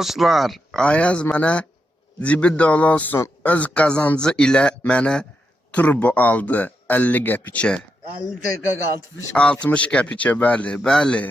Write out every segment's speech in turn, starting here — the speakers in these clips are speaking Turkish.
Dostlar, Ayaz mənə cibi dolu olsun. Öz qazancı ilə mənə turbo aldı 50 qəpikə. 50 dəqiqə 60. 60 qəpikə, bəli, bəli.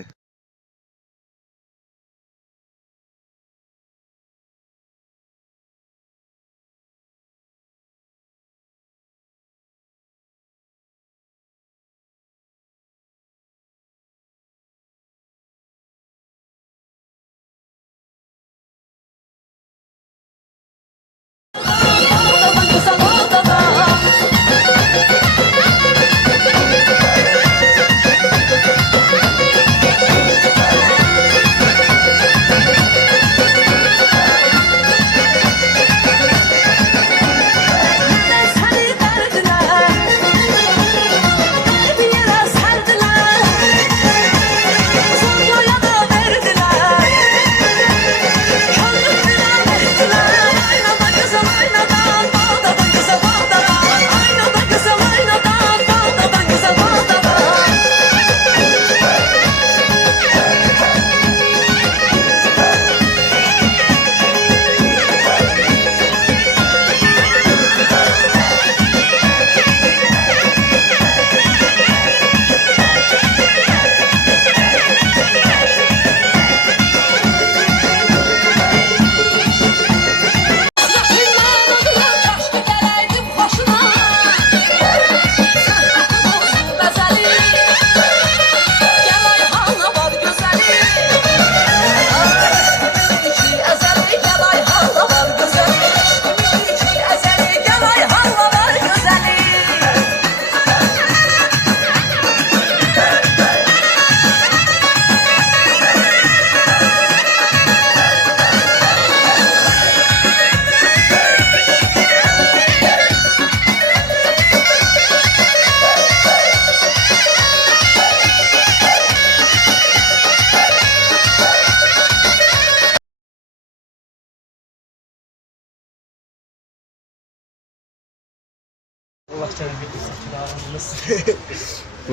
Allah seni bildirsin.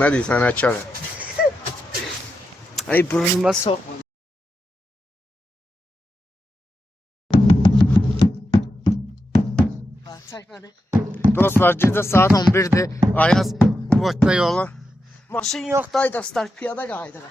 Nə deyirsən, Əkərə? Ay burnuma sokma. Çək məni. Dostlar, gecə saat 11-dir. Ayaz bu boyda yola. Maşın yoxdaydı, start piyada qayıdıq.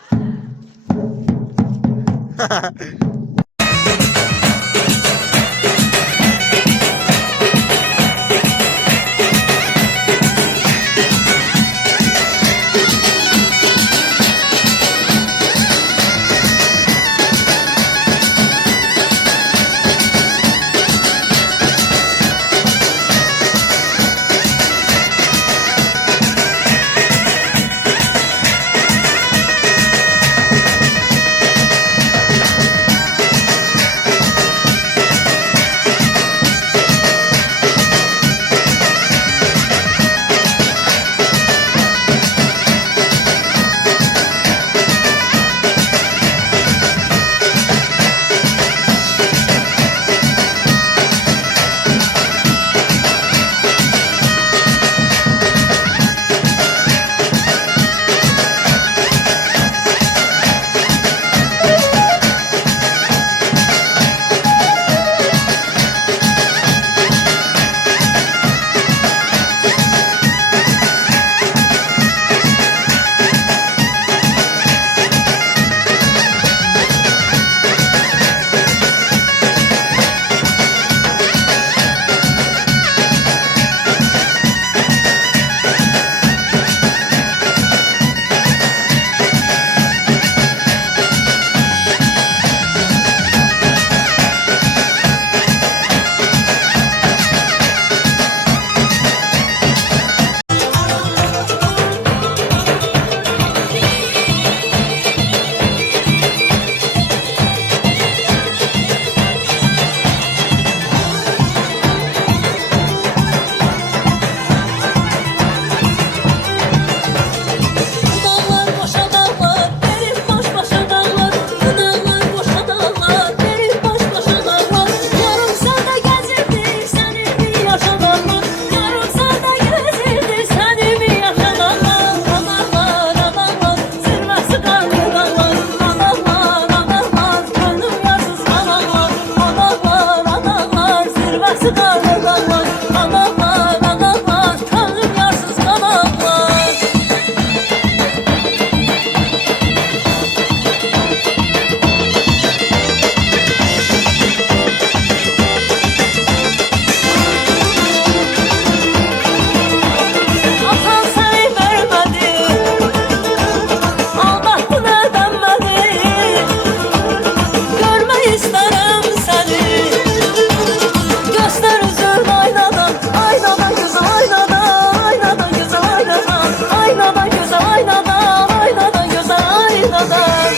Dağsı karlı dağlar, anamlar, anamlar, tanrım yarsız kanamlar. Atan seni vermedi, aldattın ödenmedi. Görmek isterim seni, göster üzün aynadan, aynadan güzel aynadan, aynadan güzel aynadan, aynadan güzel aynadan, aynadan güzel aynadan.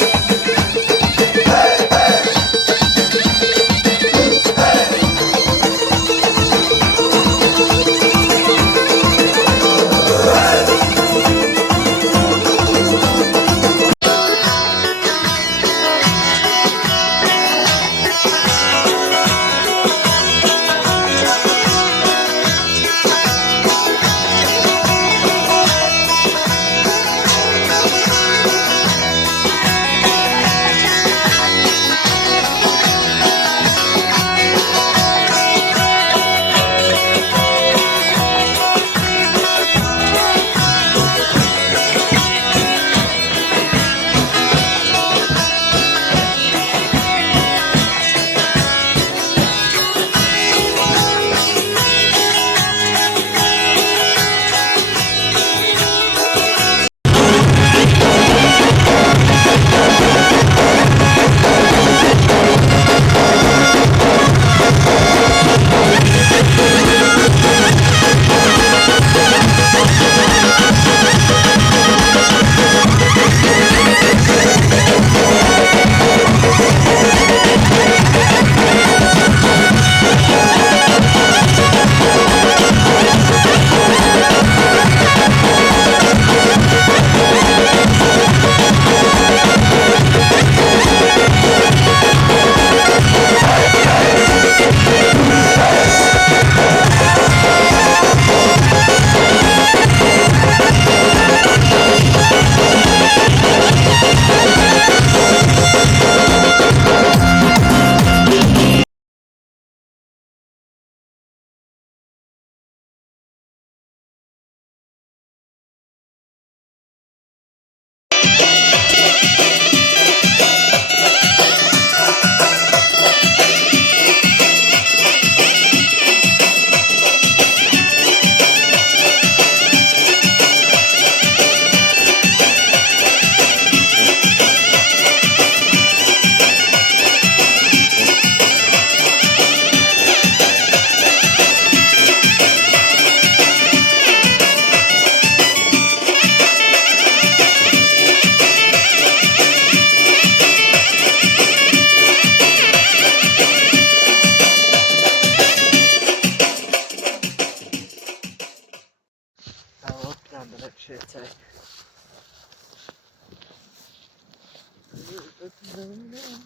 Tamam, yandıra bir şey çek.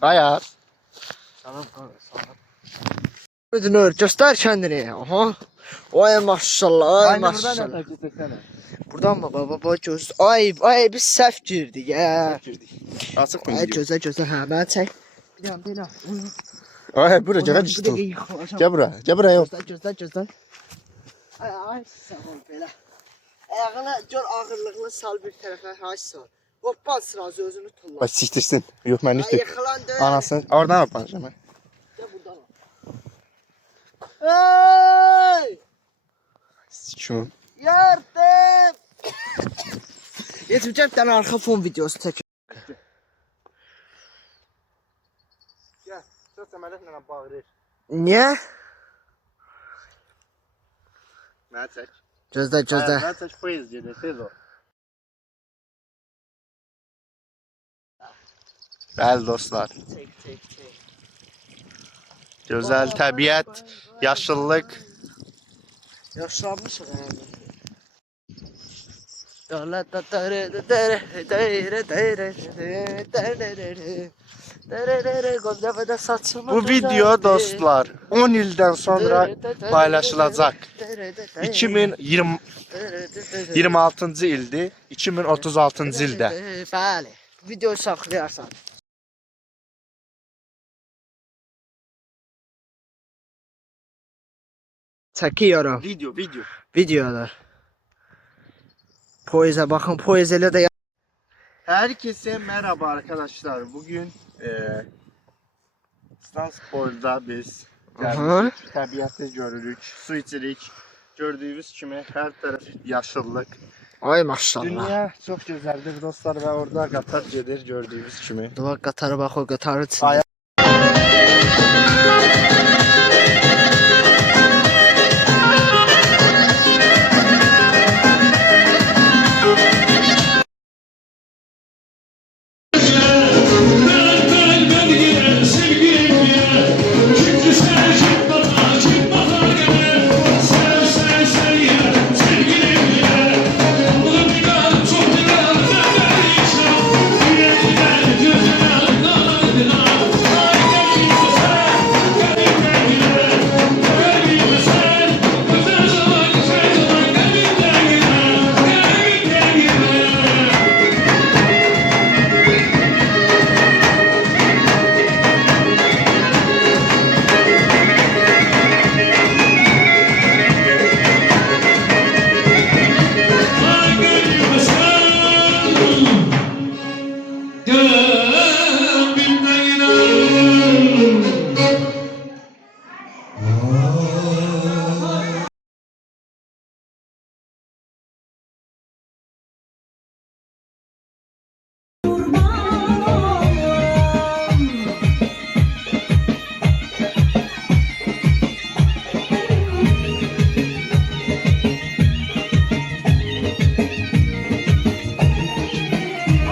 Ayaz. Salam kanka, salam. Ödünü ör, göster kendini. Aha. Ay maşallah, ay maşallah. Buradan mı baba göz? Ay biz səhv girdik ya. Açıq Ay mı? gözə gözə hə mən çək. Bir an belə. Ay bura gəl Bir düşdün. dəqiqə yıxılacağam. Gəl bura. Gəl bura yox. Gözlə. Ay sağ ol belə. Ayağını gör ağırlığını sal bir tərəfə, hay sal. Hoppan sırası özünü tulla. Bax siktirsin. Yox mən Ay düşdüm. yıxılan deyil. Anasını oradan aparacağam. Gel buradan al. Hey! Sikim. Yardım! Yetimcəm bir dənə arxa fon videosu çək. Gəl. Sən səmələklə bağırır. Niyə? Mənə çək. Gözlə. Mənə çək poyez gedir. Tez ol. Bəli dostlar. Çək. Gözəl təbiət, yaşıllıq. Yaşlanmışıq yəni. Bu video dostlar 10 ildən sonra paylaşılacaq. 2026-cı ildir, 2036-cı ildə. Bəli, video saxlayarsan. Çekiyorum. Video. Videoda. Poyeze bakın. Poyezeyle de Herkese merhaba arkadaşlar. Bugün Stanspor'da biz Aha. gelmişik, təbiəti görürük, su içirik. Gördüğünüz kimi her taraf yaşıllık. Ay maşallah. Dünya çok güzeldir dostlar ve orada qatar gelir gördüğünüz kimi. Dur qatarı bax o qatarı içində. Ay-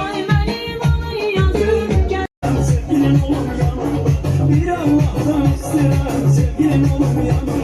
Ay benim alın yazım gel. Bir Allah'tan sıra sevgilim olur yanım.